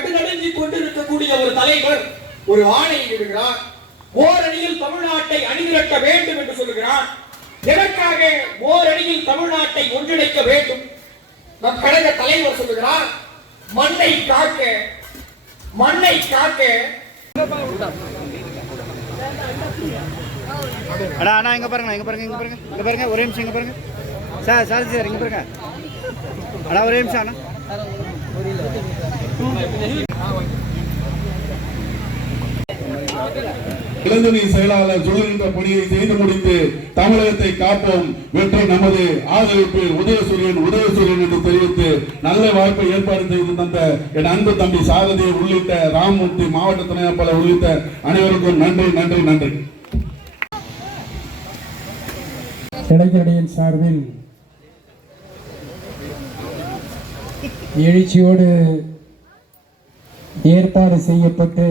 நடுநடுங்கிக் கொண்டிருக்கக்கூடிய ஒரு தலைவர் ஒரு ஆணை இடுகிறார். ஓரணியில் தமிழ்நாட்டை அணிதிரட்ட வேண்டும் என்று சொல்லுகிறார். எதற்காக ஓரணியில் தமிழ்நாட்டை ஒன்றிணைக்க வேண்டும்? நம் கழக தலைவர் சொல்லுகிறார் மண்ணை காக்க மண்ணை காக்க. அண்ணா அண்ணா இங்க பாருங்க இங்க பாருங்க இங்க பாருங்க இங்க பாருங்க ஒரே நிமிஷம் இங்க பாருங்க. சார் சார் சார் இங்க பாருங்க. அண்ணா ஒரே நிமிஷம் அண்ணா. இளந்தனி செயலாளர் சொல்லுகின்ற பணியை செய்து முடித்து தமிழகத்தை காப்போம். வெற்றி நமது ஆதரவு உதயசூரியன் உதயசூரியன் என்று தெரிவித்து நல்ல வாய்ப்பை ஏற்பாடு செய்து தந்த என் அன்பு தம்பி சாரதி உள்ளிட்ட ராமமூர்த்தி மாவட்ட துணையாப்பாளர் உள்ளிட்ட அனைவருக்கும் நன்றி நன்றி நன்றி. இளைஞரடியின் சார்பில் எழுச்சியோடு ஏற்பாடு செய்யப்பட்டு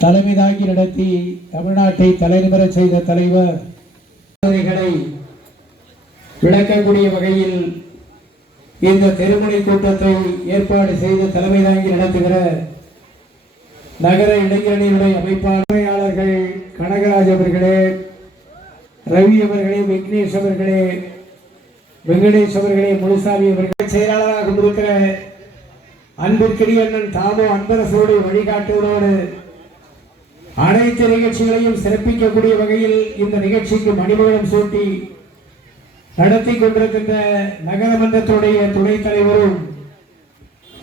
தலைமை தாங்கி நடத்தி தமிழ்நாட்டை தலைநிமிரச் செய்த தலைவர். விளக்கக்கூடிய வகையில் இந்த திருமுனை கூட்டத்தை ஏற்பாடு செய்து தலைமை தாங்கி நடத்துகிற நகர இளைஞரணியினுடைய அமைப்பாளர்கள் கனகராஜ் அவர்களே ரவி அவர்களே விக்னேஷ் அவர்களே வெங்கடேஷ் அவர்களே முனுசாமி அவர்களே செயலாளராக கொண்டிருக்கிற அன்பிற்கிரிய அண்ணன் தாமோ அன்பரசோடு வழிகாட்டுவதோடு அனைத்து நிகழ்ச்சிகளையும் சிறப்பிக்கக்கூடிய வகையில் இந்த நிகழ்ச்சிக்கு மணிமகுடம் சூட்டி நடத்தி கொண்டிருக்கின்ற நகரமன்றத்துடைய துணைத் தலைவரும்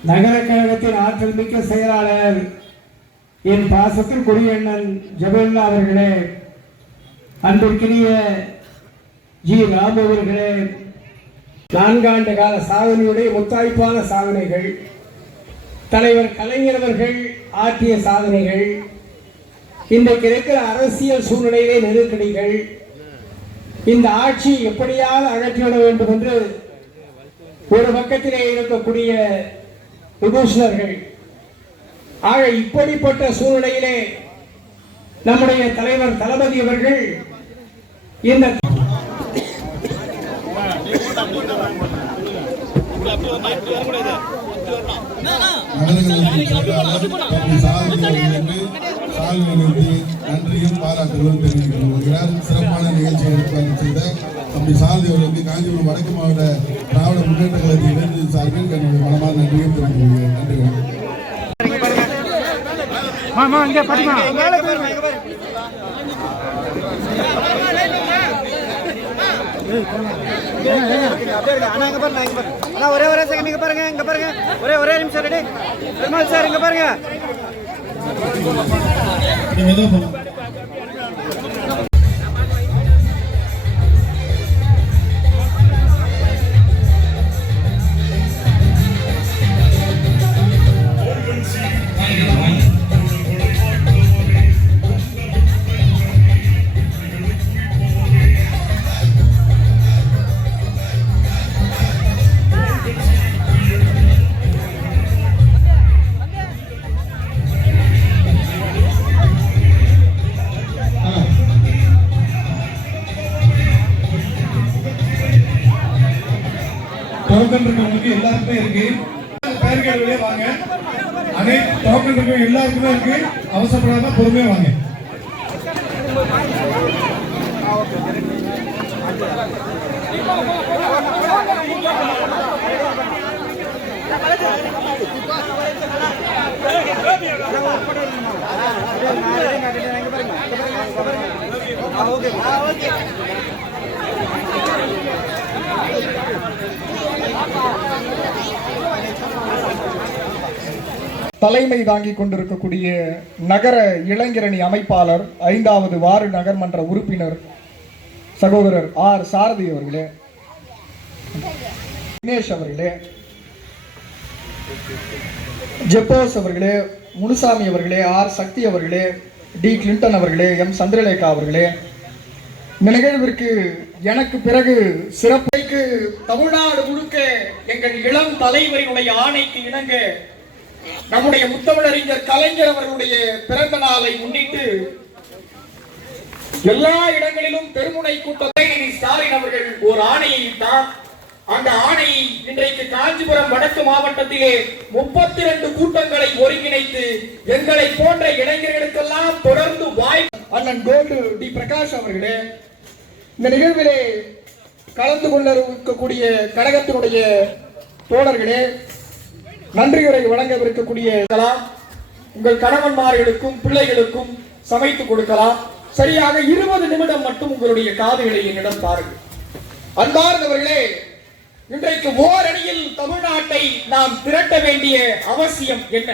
நகர கழகத்தின் ஆற்றல் மிக்க செயலாளர் என் பாசத்திற்குரிய அண்ணன் ஜபுல்லா அவர்களே அன்பிற்கினிய ஜி ராமு அவர்களே நான்காண்டு கால சாதனையுடைய முத்தாய்ப்பான சாதனைகள். தலைவர் கலைஞர் அவர்கள் ஆற்றிய சாதனைகள் இன்றைக்கு இருக்கிற அரசியல் சூழ்நிலையிலே நெருக்கடிகள் இந்த ஆட்சி எப்படியாவது அகற்றிவிட வேண்டும் என்று ஒரு பக்கத்திலே இருக்கக்கூடிய விபூஷணர்கள் ஆக இப்படிப்பட்ட சூழ்நிலையிலே நம்முடைய தலைவர் தளபதி அவர்கள் இந்த நன்றியும் பாராட்டுகளும் தெரிவிக்கிறோம் சிறப்பான நிகழ்ச்சியை ஏற்பாடு செய்த தம்பி சாரதி அவர்களுக்கு காஞ்சிபுரம் வடக்கு மாவட்ட திராவிட முன்னேற்ற கழகத்தின் இளைஞர் சார்பில் என்னுடைய மனமான நன்றியும் தெரிவிக்கிறேன் நன்றி வணக்கம். அண்ணா இங்க பாருங்க இங்க பாருங்க அண்ணா ஒரே ஒரே செகண்ட் இங்க பாருங்க இங்க பாருங்க ஒரே ஒரே நிமிஷம் ரெடி பெருமாள் சார் இங்க பாருங்க. டோக்கன் இருக்கவங்களுக்கு எல்லாருக்குமே இருக்கு. பெயர்கள் வெளியே வாங்க. அனைத்து டோக்கன் இருக்கவங்க எல்லாருக்குமே இருக்கு. அவசரப்படாத பொறுமையா வாங்க. Thank you. தலைமை தாங்கி கொண்டிருக்கக்கூடிய நகர இளைஞரணி அமைப்பாளர் ஐந்தாவது வார்டு நகர்மன்ற உறுப்பினர் சகோதரர் ஆர். சாரதி அவர்களே தினேஷ் அவர்களே ஜெப்போஸ் அவர்களே முனுசாமி அவர்களே ஆர். சக்தி அவர்களே டி. கிளின்டன் அவர்களே எம். சந்திரலேகா அவர்களே இந்த நிகழ்விற்கு எனக்கு பிறகு சிறப்பைக்கு தமிழ்நாடு முழுக்க எங்கள் இளம் தலைவரினுடைய ஆணைக்கு இணங்க நம்முடைய முத்தமிழறிஞர் கலைஞர் அவர்களுடைய பிறந்த நாளை முன்னிட்டு எல்லா இடங்களிலும் பெருமுனை கூட்டத்தை ஸ்டாலின் அவர்கள் ஒரு ஆணையை இட்டார். அந்த ஆணையை இன்றைக்கு காஞ்சிபுரம் வடக்கு மாவட்டத்திலே முப்பத்தி ரெண்டு கூட்டங்களை ஒருங்கிணைத்து எங்களை போன்ற இளைஞர்களுக்கெல்லாம் தொடர்ந்து வாய் அண்ணன் கோல்டு டி பிரகாஷ் அவர்களே இந்த நிகழ்விலே கலந்து கொள்ள இருக்கக்கூடிய கழகத்தினுடைய தோழர்களே நன்றியுரை வழங்கவிருக்கக்கூடிய இருக்கலாம். உங்கள் கணவன்மார்களுக்கும் பிள்ளைகளுக்கும் சமைத்து கொடுக்கலாம் சரியாக இருபது நிமிடம் மட்டும் உங்களுடைய காதுகளை என்னிடம் பாருங்கள் அன்பார்ந்தவர்களே இன்றைக்கு ஓரணியில் தமிழ்நாட்டை நாம் திரட்ட வேண்டிய அவசியம் என்ன